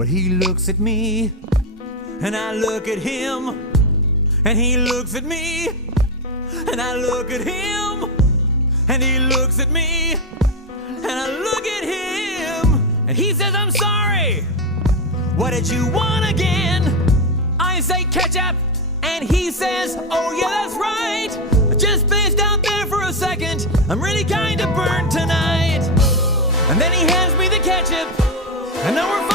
Well, he looks at me, and I look at him, and he looks at me, and I look at him, and he looks at me, and I look at him, and he says, I'm sorry, what did you want again? I say ketchup, and he says, oh yeah, that's right, I just spaced out there for a second, I'm really kinda burnt tonight. And then he hands me the ketchup, and now we're